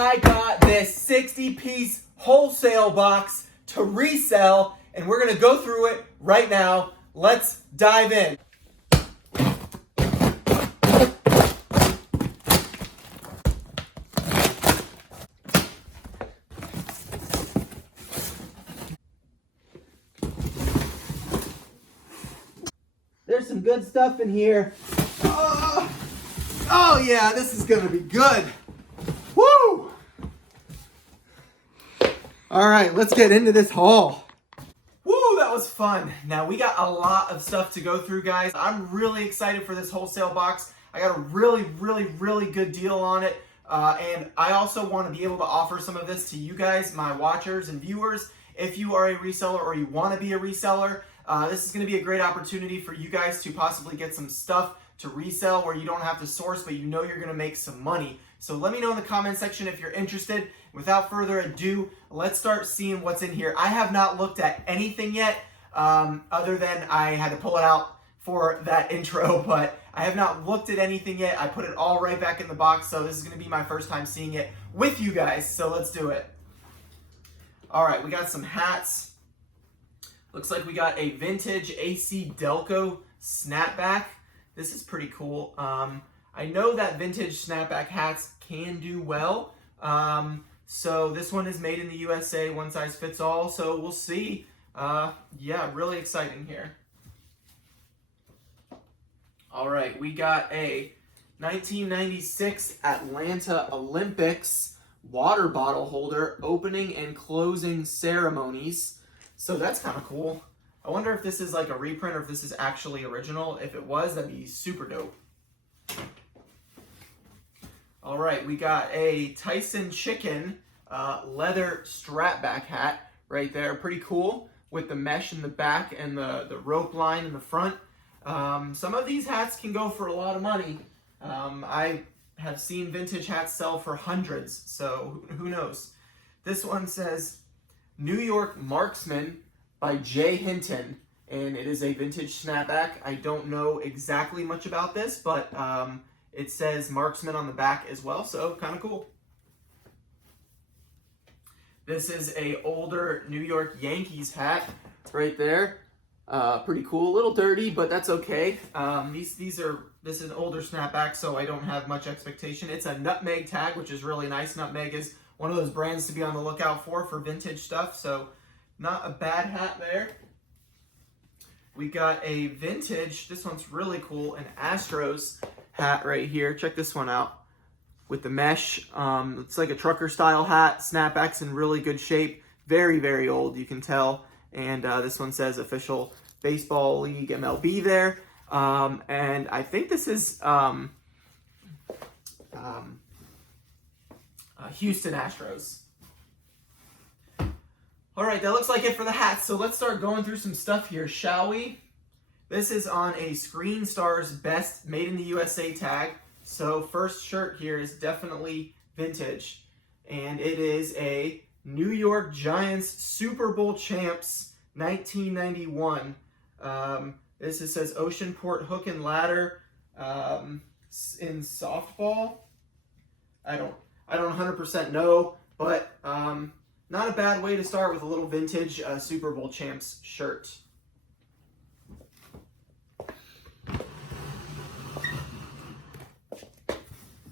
I got this 60-piece wholesale box to resell, and we're going to go through it right now. Let's dive in. There's some good stuff in here. Oh yeah, this is gonna be good. Woo! All right, let's get into this haul. Woo, that was fun. Now we got a lot of stuff to go through, guys. I'm really excited for this wholesale box. I got a really good deal on it. And I also want to be able to offer some of this to you guys, my watchers and viewers. If you are a reseller or you want to be a reseller, this is going to be a great opportunity for you guys to possibly get some stuff to resell where you don't have to source, but you know you're going to make some money. So let me know in the comment section if you're interested. Without further ado, let's start seeing what's in here. I have not looked at anything yet, other than I had to pull it out for that intro, but I have not looked at anything yet. I put it all right back in the box, so this is going to be my first time seeing it with you guys, so let's do it. All right, we got some hats. Looks like we got a vintage AC Delco snapback. This is pretty cool. I know that vintage snapback hats can do well. So this one is made in the USA, one size fits all. So we'll see. Yeah, really exciting here. All right, we got a 1996 Atlanta Olympics water bottle holder opening and closing ceremonies. So that's kind of cool. I wonder if this is like a reprint or if this is actually original. If it was, that'd be super dope. All right, we got a Tyson Chicken leather strapback hat right there. Pretty cool with the mesh in the back and the rope line in the front. Some of these hats can go for a lot of money. I have seen vintage hats sell for hundreds, so who knows. This one says New York Marksman by Jay Hinton, and it is a vintage snapback. I don't know exactly much about this, but it says Marksman on the back as well, so kind of cool. This is a older New York Yankees hat right there. Pretty cool, a little dirty, but that's okay. This is an older snapback, so I don't have much expectation. It's a nutmeg tag, which is really nice. Nutmeg is one of those brands to be on the lookout for vintage stuff, so not a bad hat there. We got a vintage, this one's really cool, an Astros hat right here. Check this one out with the mesh. It's like a trucker style hat. Snapback's in really good shape. Very old, you can tell. And this one says official baseball league MLB there. And I think this is Houston Astros. All right, that looks like it for the hats. So let's start going through some stuff here, shall we? This is on a Screen Stars Best Made in the USA tag. So first shirt here is definitely vintage. And it is a New York Giants Super Bowl Champs 1991. This says Oceanport Hook and Ladder in softball. I don't 100% know, but not a bad way to start with a little vintage Super Bowl Champs shirt.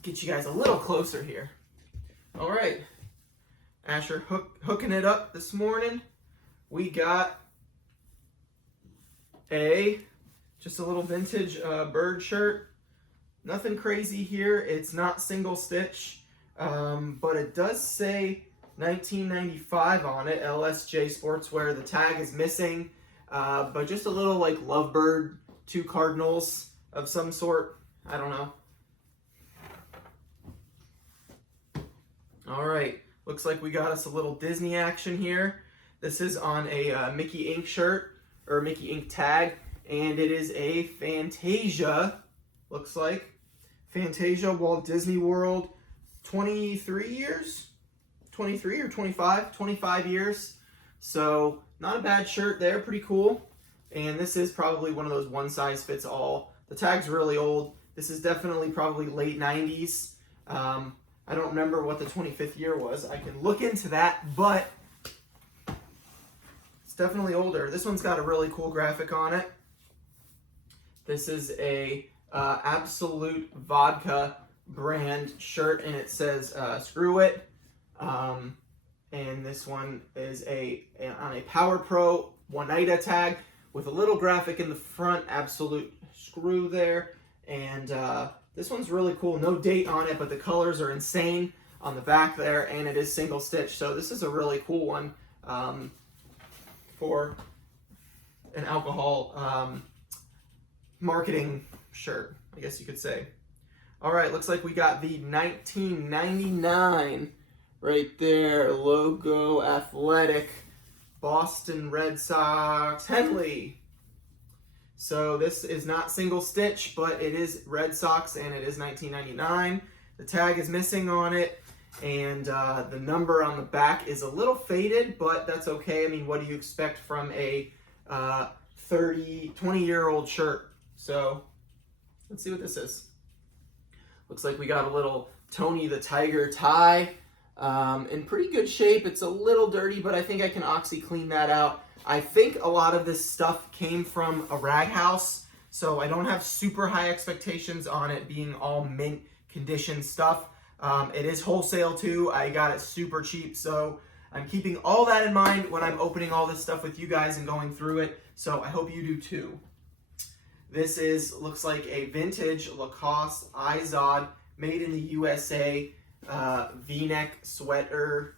Get you guys a little closer here. All right, Asher hooking it up this morning. We got just a little vintage bird shirt. Nothing crazy here. It's not single stitch, but it does say 1995 on it. LSJ Sportswear. The tag is missing, but just a little like lovebird, two cardinals of some sort. I don't know. All right, looks like we got us a little Disney action here. This is on a Mickey Ink shirt, or Mickey Ink tag, and it is a Fantasia, looks like. Fantasia Walt Disney World, 23 years? 23 or 25? 25 years. So, not a bad shirt there, pretty cool. And this is probably one of those one size fits all. The tag's really old. This is definitely probably late 90s. I don't remember what the 25th year was. I can look into that, but it's definitely older. This one's got a really cool graphic on it. This is a Absolute Vodka brand shirt, and it says screw it. And this one is on a Power Pro Oneida tag with a little graphic in the front, Absolute screw there. And this one's really cool. No date on it, but the colors are insane on the back there, and it is single stitch. So this is a really cool one for an alcohol marketing shirt, I guess you could say. All right, looks like we got the 1999 right there, logo, athletic, Boston Red Sox, Henley. So this is not single stitch, but it is Red Sox, and it is 1999. The tag is missing on it, and the number on the back is a little faded, but that's okay. I mean, what do you expect from a 20-year-old shirt? So let's see what this is. Looks like we got a little Tony the Tiger tie. In pretty good shape. It's a little dirty, but I think I can oxy clean that out. I think a lot of this stuff came from a rag house, so I don't have super high expectations on it being all mint condition stuff. It is wholesale too. I got it super cheap, so I'm keeping all that in mind when I'm opening all this stuff with you guys and going through it, so I hope you do too. This looks like a vintage Lacoste Izod, made in the USA, V-neck sweater,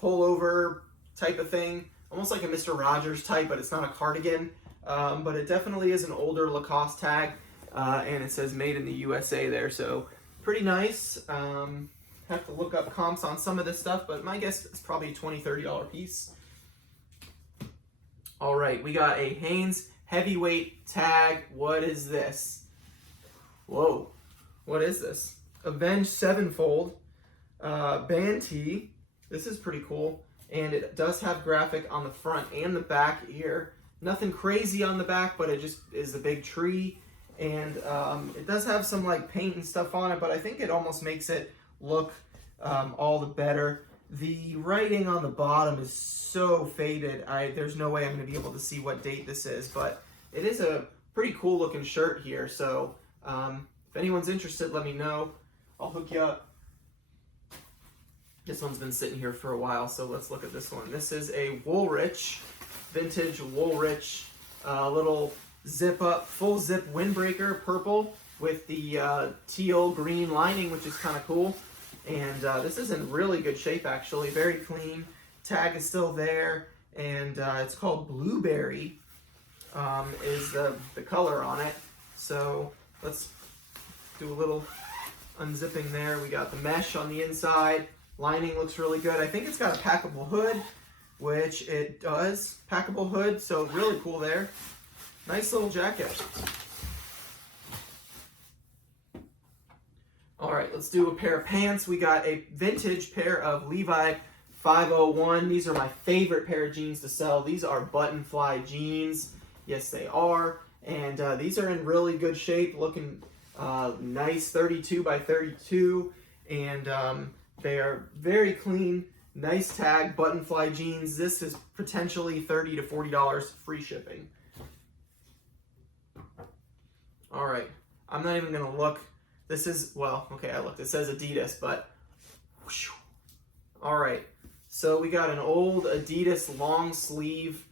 pullover type of thing. Almost like a Mr. Rogers type, but it's not a cardigan. But it definitely is an older Lacoste tag, and it says made in the USA there, so pretty nice. Have to look up comps on some of this stuff, but my guess is probably a $20, $30 piece. All right, we got a Hanes heavyweight tag. What is this? Whoa, what is this? Avenged Sevenfold band tee. This is pretty cool, and it does have graphic on the front and the back ear. Nothing crazy on the back, but it just is a big tree, and it does have some like paint and stuff on it, but I think it almost makes it look all the better. The writing on the bottom is so faded. There's no way I'm going to be able to see what date this is, but it is a pretty cool looking shirt here. So if anyone's interested, let me know. I'll hook you up. This one's been sitting here for a while, so let's look at this one. This is a Woolrich, vintage Woolrich, little zip up, full zip windbreaker, purple with the teal green lining, which is kind of cool. And this is in really good shape, actually, very clean. Tag is still there, and it's called Blueberry, is the color on it. So let's do a little unzipping there. We got the mesh on the inside. Lining looks really good. I think it's got a packable hood, which it does. Packable hood, so really cool there. Nice little jacket. All right, let's do a pair of pants. We got a vintage pair of Levi 501. These are my favorite pair of jeans to sell. These are button fly jeans. Yes, they are. And these are in really good shape, looking nice, 32 by 32. And they are very clean, nice tag, button fly jeans. This is potentially $30 to $40 free shipping. All right, I'm not even gonna look. This is, well, okay, I looked. It says Adidas, but whoosh. All right. So we got an old Adidas long sleeve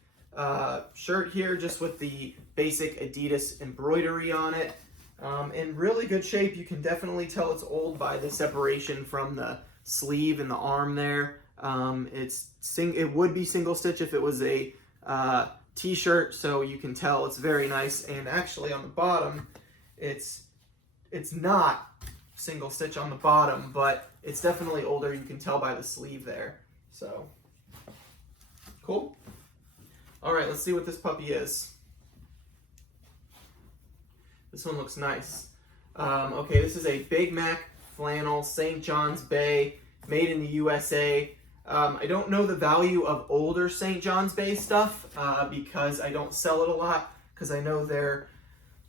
shirt here, just with the basic Adidas embroidery on it. In really good shape. You can definitely tell it's old by the separation from the sleeve and the arm there. It would be single stitch if it was a t-shirt, so you can tell it's very nice. And actually on the bottom, it's not single stitch on the bottom, but it's definitely older. You can tell by the sleeve there. So, cool. All right, let's see what this puppy is. This one looks nice. Okay, this is a Big Mac flannel, St. John's Bay, made in the USA. I don't know the value of older St. John's Bay stuff because I don't sell it a lot, because I know they're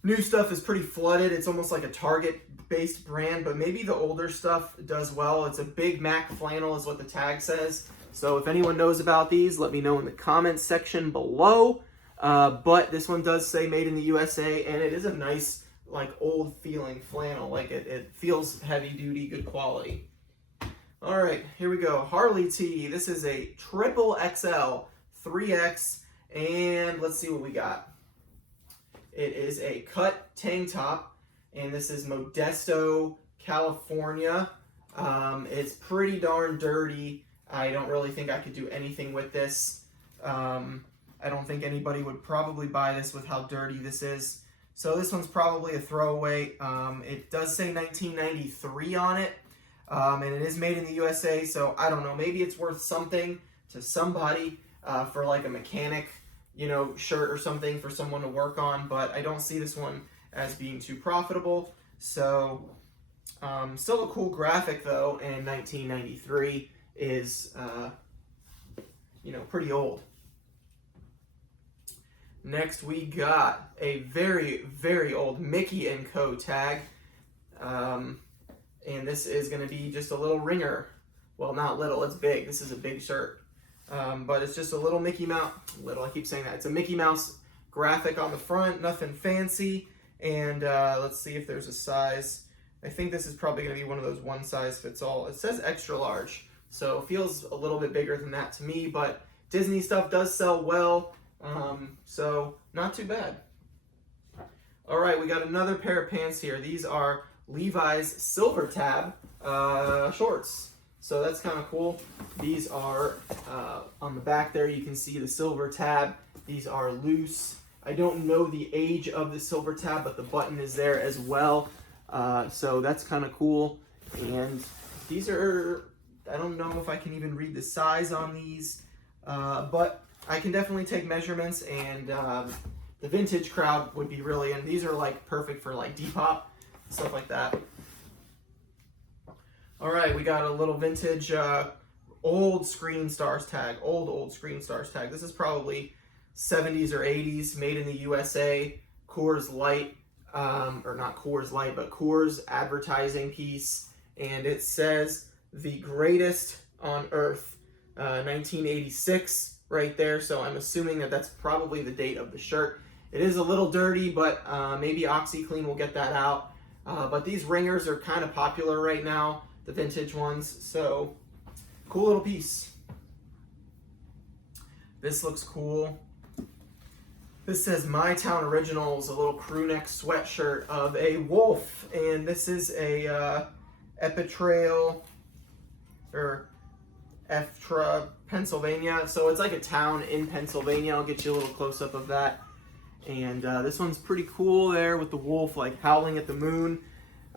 New stuff is pretty flooded. It's almost like a Target-based brand, but maybe the older stuff does well. It's a Big Mac flannel is what the tag says. So if anyone knows about these, let me know in the comments section below. But this one does say made in the USA, and it is a nice, like, old feeling flannel. Like it feels heavy duty, good quality. All right, here we go. Harley tee. This is a triple XL, 3X, and let's see what we got. It is a cut tank top, and this is Modesto, California. It's pretty darn dirty. I don't really think I could do anything with this. I don't think anybody would probably buy this with how dirty this is. So this one's probably a throwaway. It does say 1993 on it, and it is made in the USA, so I don't know. Maybe it's worth something to somebody for like a mechanic, you know, shirt or something for someone to work on, but I don't see this one as being too profitable. So still a cool graphic though, and 1993 is, you know, pretty old. Next we got a very, very old Mickey & Co. tag, and this is going to be just a little ringer. Well, not little, it's big. This is a big shirt. But it's just a little Mickey Mouse, I keep saying that. It's a Mickey Mouse graphic on the front, nothing fancy. And let's see if there's a size. I think this is probably going to be one of those one size fits all. It says extra large, so it feels a little bit bigger than that to me, but Disney stuff does sell well, so not too bad. All right, we got another pair of pants here. These are Levi's Silver Tab shorts. So that's kind of cool. These are on the back there, you can see the silver tab. These are loose. I don't know the age of the silver tab, but the button is there as well. So that's kind of cool. And these are, I don't know if I can even read the size on these, but I can definitely take measurements, and the vintage crowd would be really, and these are like perfect for like Depop, stuff like that. All right, we got a little vintage old Screen Stars tag, old Screen Stars tag. This is probably 70s or 80s, made in the USA, Coors Light, or not Coors Light, but Coors advertising piece. And it says the greatest on earth, 1986 right there. So I'm assuming that that's probably the date of the shirt. It is a little dirty, but maybe OxyClean will get that out. But these ringers are kind of popular right now, the vintage ones, so cool little piece. This looks cool. This says My Town Originals, a little crew neck sweatshirt of a wolf, and this is a Epitrail, or Eftra, Pennsylvania. So it's like a town in Pennsylvania. I'll get you a little close up of that. And this one's pretty cool there with the wolf like howling at the moon.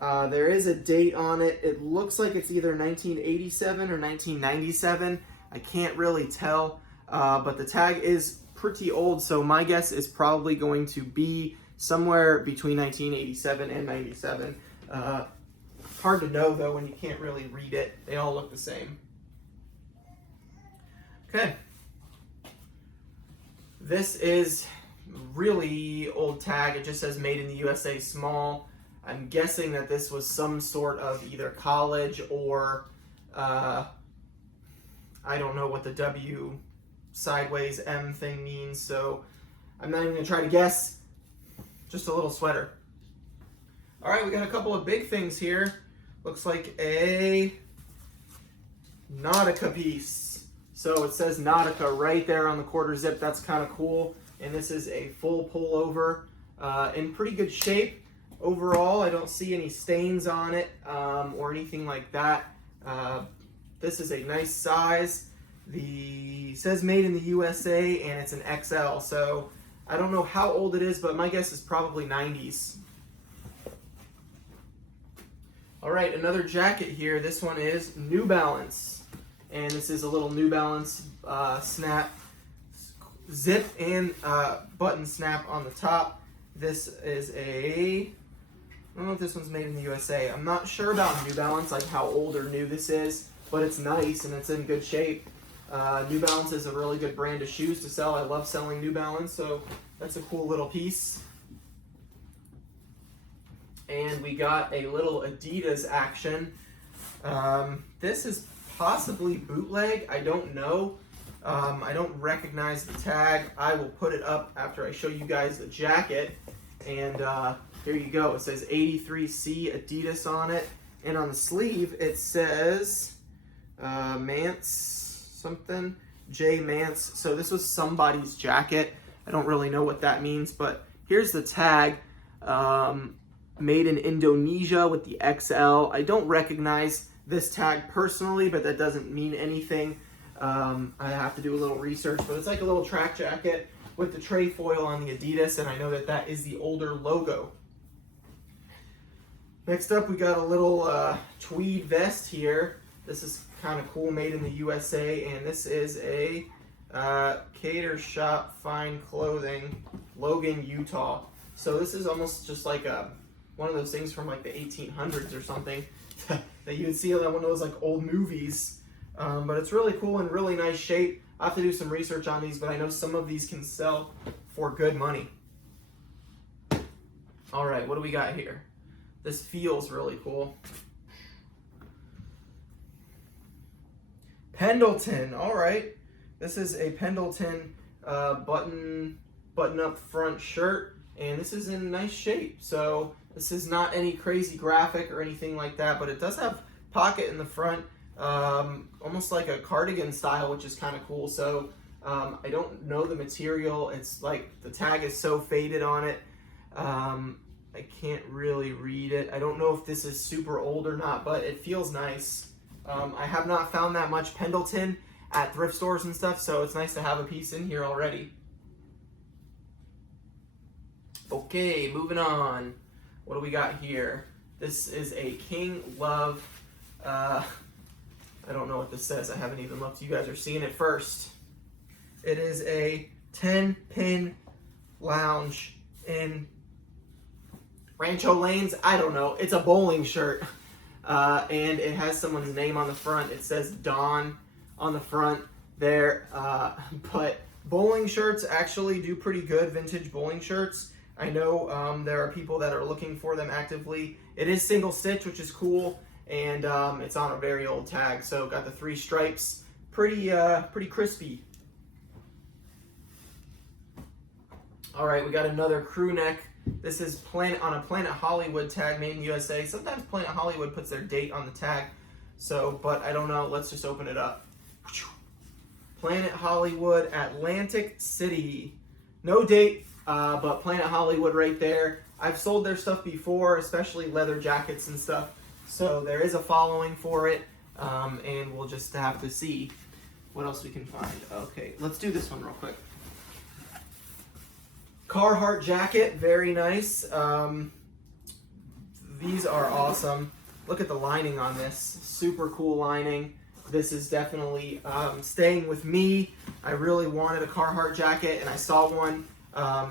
There is a date on it. It looks like it's either 1987 or 1997. I can't really tell, but the tag is pretty old, so my guess is probably going to be somewhere between 1987 and 97. Hard to know though when you can't really read it. They all look the same. Okay. This is really old tag. It just says made in the USA small. I'm guessing that this was some sort of either college or I don't know what the W sideways M thing means, so I'm not even gonna try to guess. Just a little sweater. All right, we got a couple of big things here. Looks like a Nautica piece. So it says Nautica right there on the quarter zip. That's kind of cool. And this is a full pullover in pretty good shape. Overall, I don't see any stains on it or anything like that. This is a nice size. It says made in the USA, and it's an XL. So I don't know how old it is, but my guess is probably 90s. All right, another jacket here. This one is New Balance. And this is a little New Balance snap, zip and button snap on the top. This is I don't know if this one's made in the USA. I'm not sure about New Balance, like how old or new this is, but it's nice and it's in good shape. New Balance is a really good brand of shoes to sell. I love selling New Balance, so that's a cool little piece. And we got a little Adidas action. This is possibly bootleg. I don't know. I don't recognize the tag. I will put it up after I show you guys the jacket. And here you go. It says 83C Adidas on it. And on the sleeve, it says Mance something. J Mance. So this was somebody's jacket. I don't really know what that means, but here's the tag. Made in Indonesia with the XL. I don't recognize this tag personally, but that doesn't mean anything. I have to do a little research, but it's like a little track jacket with the tray foil on the Adidas, and I know that that is the older logo. Next up, we got a little tweed vest here. This is kind of cool, made in the USA, and this is a Cater Shop Fine Clothing, Logan, Utah. So this is almost just like one of those things from like the 1800s or something that you would see on one of those like old movies. But it's really cool and really nice shape. I have to do some research on these, but I know some of these can sell for good money. All right, what do we got here? This feels really cool. Pendleton, all right. This is a Pendleton button-up front shirt, and this is in nice shape. So this is not any crazy graphic or anything like that, but it does have pocket in the front, almost like a cardigan style, which is kind of cool. So I don't know the material. It's like the tag is so faded on it. I can't really read it. I don't know if this is super old or not, but it feels nice. I have not found that much Pendleton at thrift stores and stuff, so it's nice to have a piece in here already. Okay, moving on. What do we got here? This is a King Love. I don't know what this says. I haven't even looked. You guys are seeing it first. It is a 10-pin lounge in Rancho Lanes. I don't know. It's a bowling shirt. And it has someone's name on the front. It says Don on the front there. But bowling shirts actually do pretty good, vintage bowling shirts. I know there are people that are looking for them actively. It is single stitch, which is cool, and it's on a very old tag. So got the 3 stripes, pretty crispy. All right, we got another crew neck. This is on a Planet Hollywood tag, made in USA. Sometimes Planet Hollywood puts their date on the tag, so, but I don't know. Let's just open it up. Planet Hollywood, Atlantic City. No date, but Planet Hollywood right there. I've sold their stuff before, especially leather jackets and stuff, so there is a following for it, and we'll just have to see what else we can find. Okay, let's do this one real quick. Carhartt jacket, very nice. These are awesome. Look at the lining on this, super cool lining. This is definitely staying with me. I really wanted a Carhartt jacket, and I saw one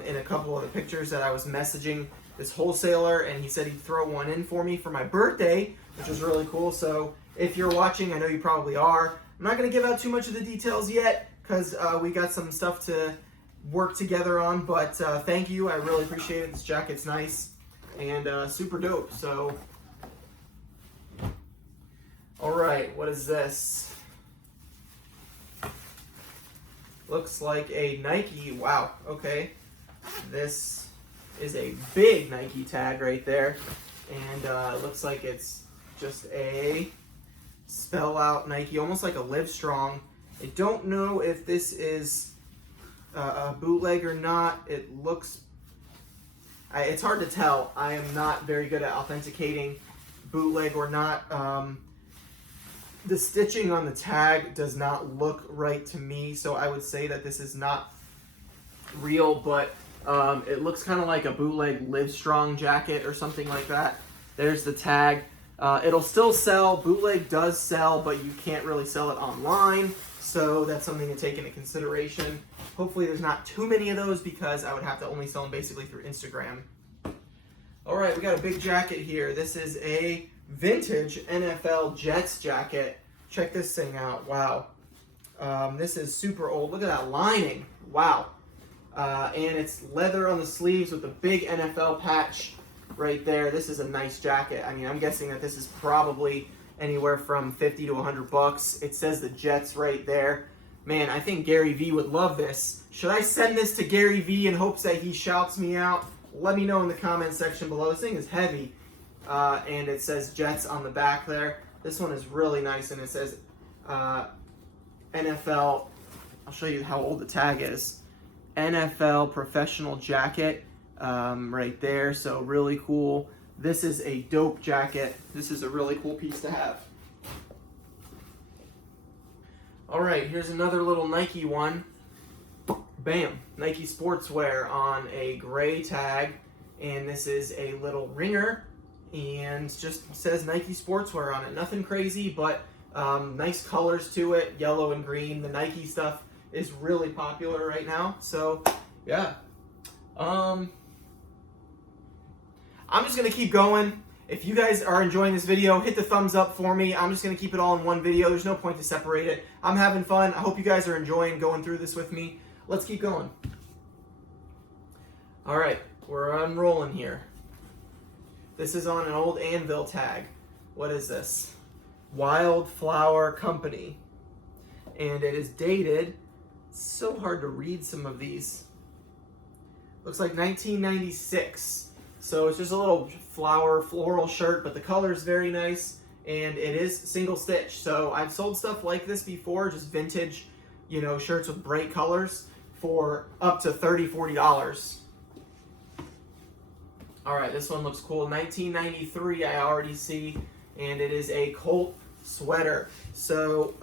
in a couple of the pictures that I was messaging this wholesaler, and he said he'd throw one in for me for my birthday, which was really cool. So if you're watching, I know you probably are. I'm not going to give out too much of the details yet because we got some stuff to work together on, but thank you. I really appreciate it. This jacket's nice and super dope. So, all right, what is this? Looks like a Nike. Wow, okay. This is a big Nike tag right there, and it looks like it's just a spell out Nike, almost like a Livestrong. I don't know if this is a bootleg or not. It looks, it's hard to tell. I am not very good at authenticating bootleg or not. The stitching on the tag does not look right to me, so I would say that this is not real, but it looks kind of like a bootleg Livestrong jacket or something like that. There's the tag. It'll still sell. Bootleg does sell, but you can't really sell it online, so that's something to take into consideration. Hopefully there's not too many of those because I would have to only sell them basically through Instagram. All right, we got a big jacket here. This is a vintage NFL Jets jacket. Check this thing out. Wow. This is super old. Look at that lining. Wow. And it's leather on the sleeves with a big NFL patch. right there. This is a nice jacket. I mean, I'm guessing that this is probably anywhere from 50 to 100 bucks. It says the Jets right there. Man, I think Gary V would love this. Should I send this to Gary V in hopes that he shouts me out? Let me know in the comment section below. This thing is heavy, and it says Jets on the back there. This one is really nice, and it says NFL. I'll show you how old the tag is. NFL professional jacket right there, so really cool. This is a dope jacket. This is a really cool piece to have. All right, here's another little Nike one. Bam, Nike sportswear on a gray tag, and this is a little ringer, and just says Nike sportswear on it. Nothing crazy, but nice colors to it, yellow and green. The Nike stuff is really popular right now, so yeah. I'm just gonna keep going. If you guys are enjoying this video, hit the thumbs up for me. I'm just gonna keep it all in one video. There's no point to separate it. I'm having fun. I hope you guys are enjoying going through this with me. Let's keep going. All right, we're unrolling here. This is on an old anvil tag. What is this? Wildflower Company. And it is dated. It's so hard to read some of these. Looks like 1996. So it's just a little floral shirt, but the color is very nice, and it is single stitch. So I've sold stuff like this before, just vintage, you know, shirts with bright colors for up to $30, $40. All right, this one looks cool. 1993, I already see, and it is a Colt sweater. So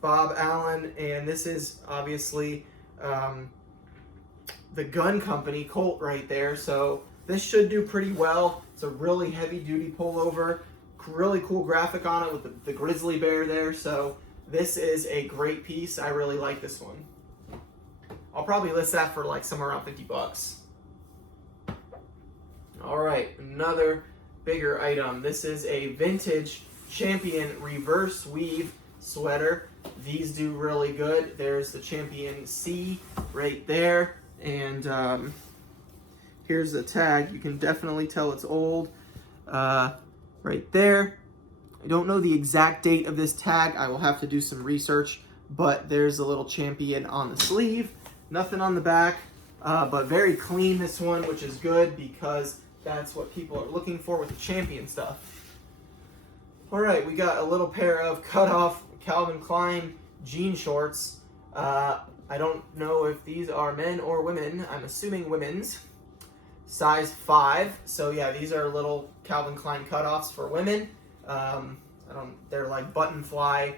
Bob Allen, and this is obviously the gun company, Colt, right there. So this should do pretty well. It's a really heavy duty pullover. Really cool graphic on it with the grizzly bear there. So this is a great piece. I really like this one. I'll probably list that for like somewhere around 50 bucks. All right, another bigger item. This is a vintage Champion reverse weave sweater. These do really good. There's the Champion C right there. And here's the tag. You can definitely tell it's old right there. I don't know the exact date of this tag. I will have to do some research, but there's a little Champion on the sleeve. Nothing on the back, but very clean, this one, which is good because that's what people are looking for with the Champion stuff. All right, we got a little pair of cut-off Calvin Klein jean shorts. I don't know if these are men or women. I'm assuming women's. Size 5. So yeah, these are little Calvin Klein cutoffs for women. They're like button fly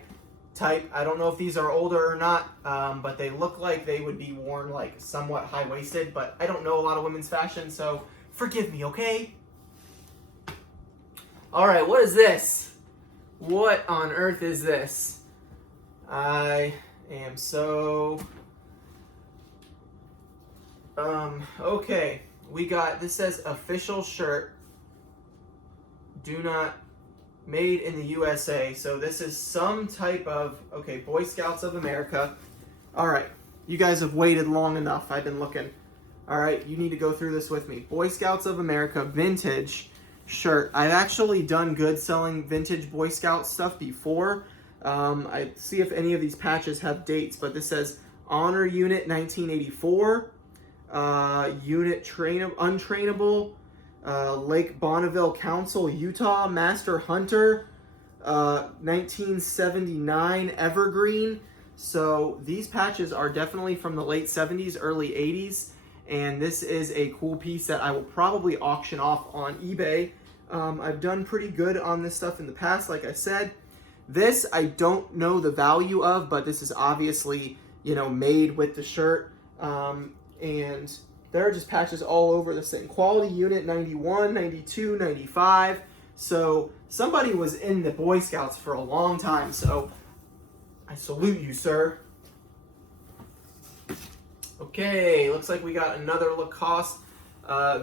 type. I don't know if these are older or not, but they look like they would be worn like somewhat high-waisted, but I don't know a lot of women's fashion, so forgive me, okay? All right, what is this? What on earth is this? I am so... okay. We got, this says official shirt, do not, made in the USA. So this is some type of, okay, Boy Scouts of America. All right, you guys have waited long enough. I've been looking. All right, you need to go through this with me. Boy Scouts of America vintage shirt. I've actually done good selling vintage Boy Scout stuff before. I see if any of these patches have dates, but this says Honor Unit 1984. Unit untrainable, Lake Bonneville Council, Utah, Master Hunter, 1979 Evergreen. So these patches are definitely from the late 70s, early 80s, and this is a cool piece that I will probably auction off on eBay. I've done pretty good on this stuff in the past, like I said. This I don't know the value of, but this is obviously, you know, made with the shirt. And there are just patches all over this thing. Quality Unit 91, 92, 95. So somebody was in the Boy Scouts for a long time. So I salute you, sir. Okay, looks like we got another Lacoste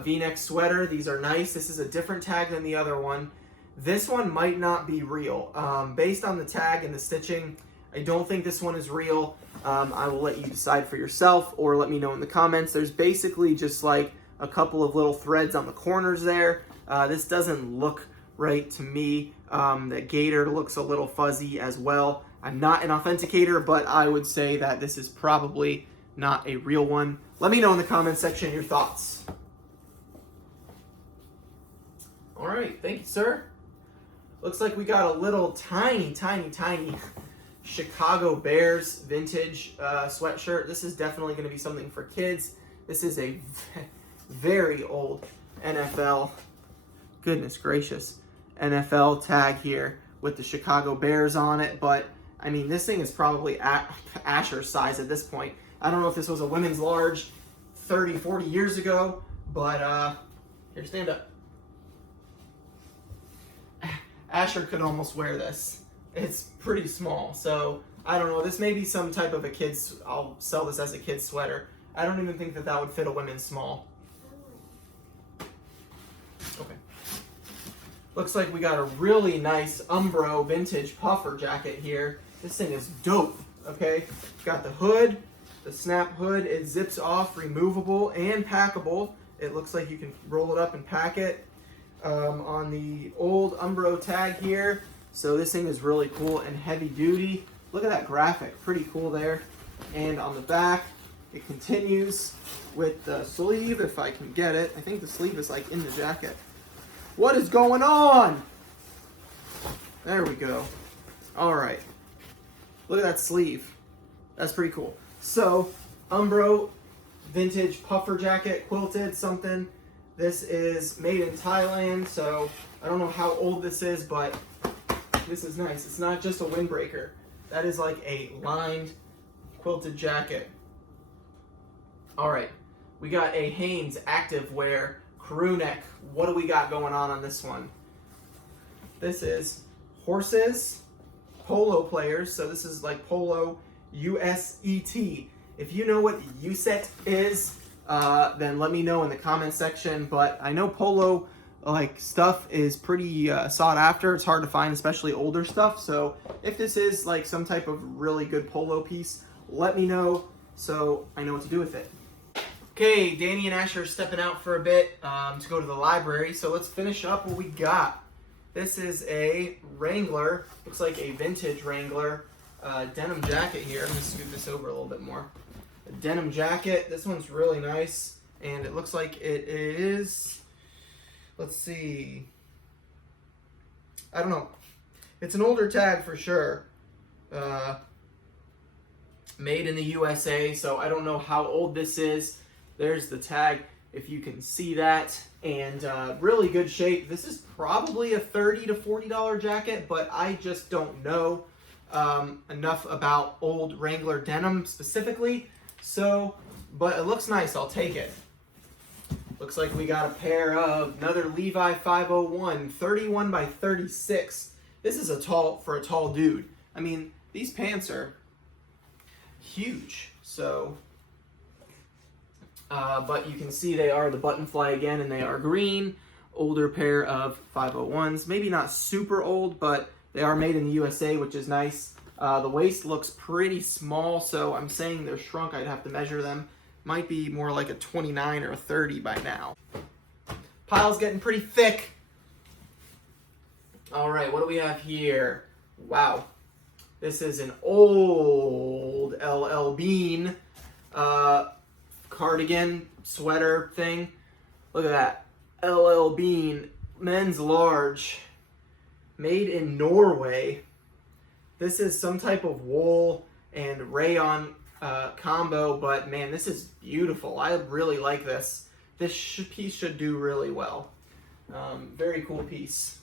V-neck sweater. These are nice. This is a different tag than the other one. This one might not be real. Based on the tag and the stitching, I don't think this one is real. I will let you decide for yourself or let me know in the comments. There's basically just like a couple of little threads on the corners there. This doesn't look right to me. The gator looks a little fuzzy as well. I'm not an authenticator, but I would say that this is probably not a real one. Let me know in the comments section your thoughts. All right, thank you, sir. Looks like we got a little tiny Chicago Bears vintage sweatshirt. This is definitely going to be something for kids. This is a very old NFL, goodness gracious, NFL tag here with the Chicago Bears on it. But I mean, this thing is probably Asher's size at this point. I don't know if this was a women's large 30, 40 years ago, but here, stand up. Asher could almost wear this. It's pretty small, so I don't know. This may be some type of a kid's, I'll sell this as a kid's sweater. I don't even think that that would fit a women's small. Okay. Looks like we got a really nice Umbro vintage puffer jacket here. This thing is dope, okay? Got the hood, the snap hood. It zips off, removable and packable. It looks like you can roll it up and pack it. On the old Umbro tag here. So this thing is really cool and heavy duty. Look at that graphic, pretty cool there. And on the back, it continues with the sleeve, if I can get it. I think the sleeve is like in the jacket. What is going on? There we go. All right. Look at that sleeve. That's pretty cool. So, Umbro vintage puffer jacket, quilted something. This is made in Thailand, so I don't know how old this is, but this is nice. It's not just a windbreaker. That is like a lined quilted jacket. All right, we got a Hanes activewear crew neck. What do we got going on this one? This is horses, polo players. So this is like polo USET. If you know what USET is, then let me know in the comment section. But I know polo like stuff is pretty sought after. It's hard to find, especially older stuff. So if this is like some type of really good polo piece, let me know so I know what to do with it. Okay, Danny and Asher are stepping out for a bit to go to the library. So let's finish up what we got. This is a Wrangler, looks like a vintage Wrangler denim jacket here. I'm gonna scoot this over a little bit more. A denim jacket. This one's really nice, and it looks like it is, let's see, I don't know. It's an older tag for sure. Made in the USA, so I don't know how old this is. There's the tag, if you can see that, and really good shape. This is probably a $30 to $40 jacket, but I just don't know enough about old Wrangler denim specifically. So, but it looks nice, I'll take it. Looks like we got a pair of another Levi 501, 31 by 36. This is for a tall dude. I mean, these pants are huge, so, but you can see they are the button fly again, and they are green. Older pair of 501s, maybe not super old, but they are made in the USA, which is nice. The waist looks pretty small, so I'm saying they're shrunk. I'd have to measure them. Might be more like a 29 or a 30 by now. Pile's getting pretty thick. All right, what do we have here? Wow. This is an old LL Bean cardigan sweater thing. Look at that. LL Bean men's large, made in Norway. This is some type of wool and rayon combo, but man, this is beautiful. I really like this. This piece should do really well. Very cool piece.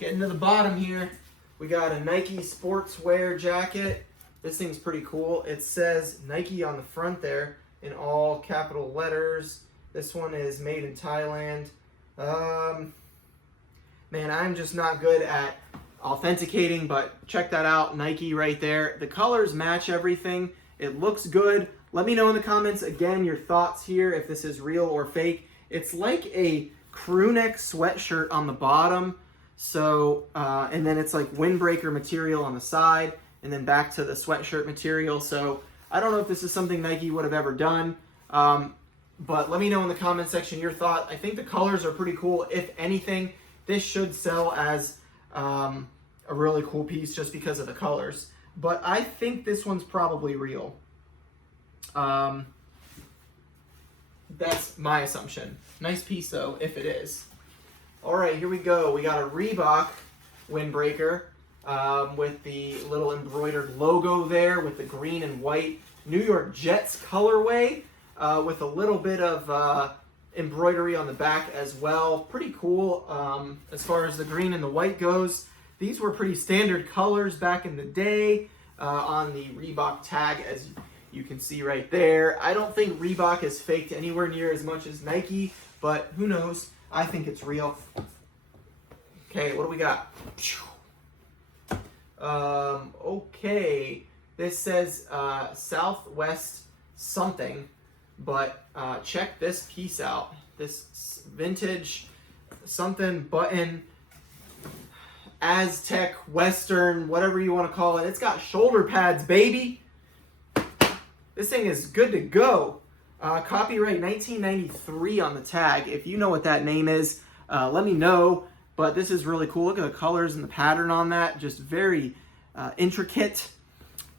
Getting to the bottom here, we got a Nike sportswear jacket. This thing's pretty cool. It says Nike on the front there in all capital letters. This one is made in Thailand. Man, I'm just not good at authenticating, but check that out, Nike right there. The colors match everything. It looks good. Let me know in the comments, again, your thoughts here, if this is real or fake. It's like a crew neck sweatshirt on the bottom. So, and then it's like windbreaker material on the side, and then back to the sweatshirt material. So I don't know if this is something Nike would have ever done. But let me know in the comment section your thought. I think the colors are pretty cool. If anything, this should sell as a really cool piece just because of the colors. But I think this one's probably real. That's my assumption. Nice piece though, if it is. All right, here we go. We got a Reebok windbreaker with the little embroidered logo there with the green and white New York Jets colorway with a little bit of embroidery on the back as well. Pretty cool as far as the green and the white goes. These were pretty standard colors back in the day on the Reebok tag, as you can see right there. I don't think Reebok is faked anywhere near as much as Nike, but who knows? I think it's real. Okay, what do we got? Okay, this says Southwest something, but check this piece out. This vintage something button, Aztec, Western, whatever you want to call it. It's got shoulder pads, baby. This thing is good to go. Copyright 1993 on the tag. If you know what that name is, let me know. But this is really cool. Look at the colors and the pattern on that. Just very intricate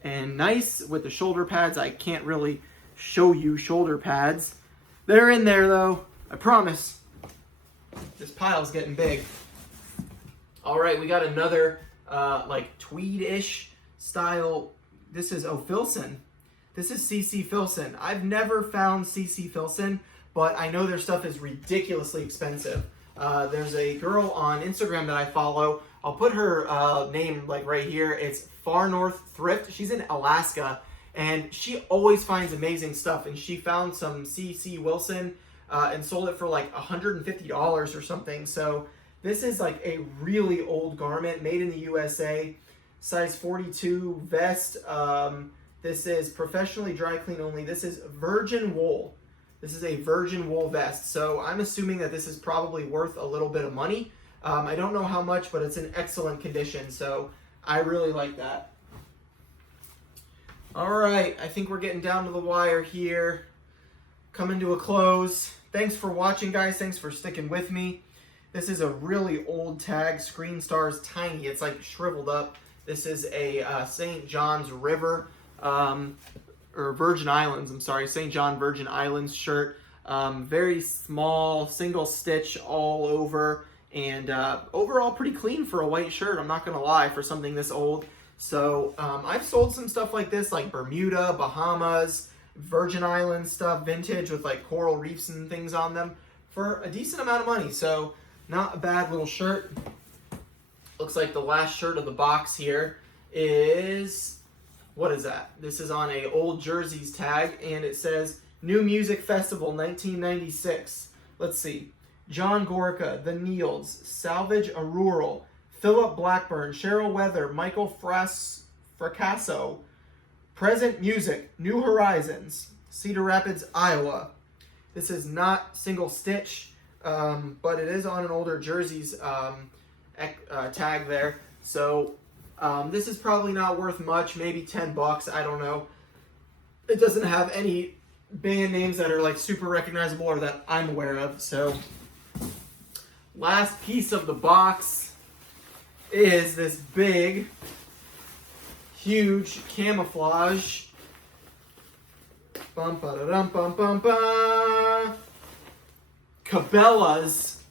and nice with the shoulder pads. I can't really show you shoulder pads. They're in there though, I promise. This pile's getting big. All right, we got another like tweed-ish style. This is Filson. This is CC Filson. I've never found CC Filson, but I know their stuff is ridiculously expensive. There's a girl on Instagram that I follow. I'll put her name like right here. It's Far North Thrift. She's in Alaska, and she always finds amazing stuff. And she found some CC Wilson and sold it for like $150 or something. So this is like a really old garment made in the USA, size 42 vest. This is professionally dry clean only. This is virgin wool. This is a virgin wool vest. So I'm assuming that this is probably worth a little bit of money. I don't know how much, but it's in excellent condition. So I really like that. All right, I think we're getting down to the wire here. Coming to a close. Thanks for watching, guys. Thanks for sticking with me. This is a really old tag. Screen Star's tiny. It's like shriveled up. This is a St. John's River. Or Virgin Islands, I'm sorry, St. John Virgin Islands shirt. Very small, single stitch all over, and overall pretty clean for a white shirt, I'm not gonna lie, for something this old. So I've sold some stuff like this, like Bermuda, Bahamas, Virgin Islands stuff, vintage with like coral reefs and things on them for a decent amount of money. So not a bad little shirt. Looks like the last shirt of the box here is... What is that? This is on a old jerseys tag, and it says New Music Festival 1996. Let's see. John Gorka, The Neils, Salvage a Rural, Philip Blackburn, Cheryl Weather, Michael Fracasso, Present Music, New Horizons, Cedar Rapids, Iowa. This is not single stitch, but it is on an older jerseys tag there. So this is probably not worth much, maybe 10 bucks, I don't know. It doesn't have any band names that are like super recognizable or that I'm aware of. So last piece of the box is this big, huge camouflage. Bum ba da dum bum bum ba. Cabela's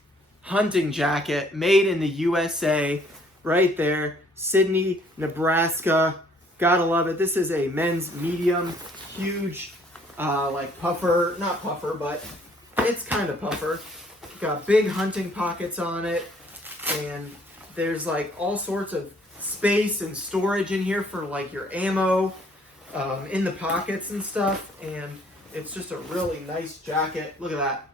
hunting jacket made in the USA, right there. Sydney, Nebraska. Gotta love it. This is a men's medium, huge, like puffer, not puffer, but it's kind of puffer. Got big hunting pockets on it, and there's like all sorts of space and storage in here for like your ammo in the pockets and stuff, and it's just a really nice jacket. Look at that.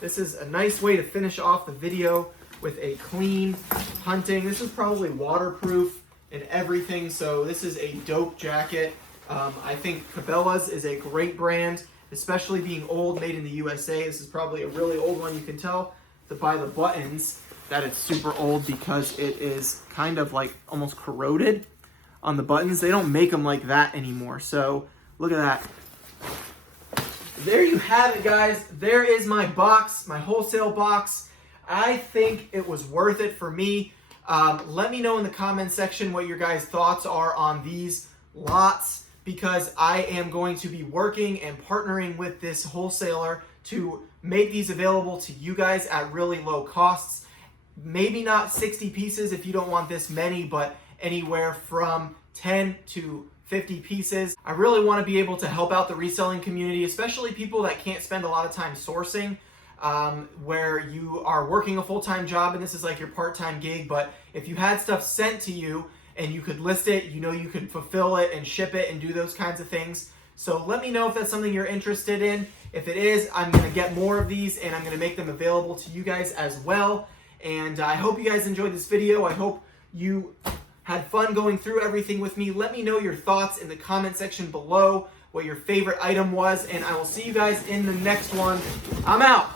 This is a nice way to finish off the video with a clean hunting. This is probably waterproof and everything, so this is a dope jacket. I think Cabela's is a great brand, especially being old, made in the USA. This is probably a really old one. You can tell by the buttons that it's super old because it is kind of like almost corroded on the buttons. They don't make them like that anymore. So look at that. there you have it, guys. There is my box, my wholesale box. I think it was worth it for me. Let me know in the comment section what your guys' thoughts are on these lots, because I am going to be working and partnering with this wholesaler to make these available to you guys at really low costs. Maybe not 60 pieces if you don't want this many, but anywhere from 10 to 50 pieces. I really want to be able to help out the reselling community, especially people that can't spend a lot of time sourcing, where you are working a full-time job and this is like your part-time gig. But if you had stuff sent to you and you could list it, you know, you could fulfill it and ship it and do those kinds of things. So let me know if that's something you're interested in. If it is, I'm going to get more of these and I'm going to make them available to you guys as well. And I hope you guys enjoyed this video. I hope you had fun going through everything with me. Let me know your thoughts in the comment section below, what your favorite item was, and I will see you guys in the next one. I'm out.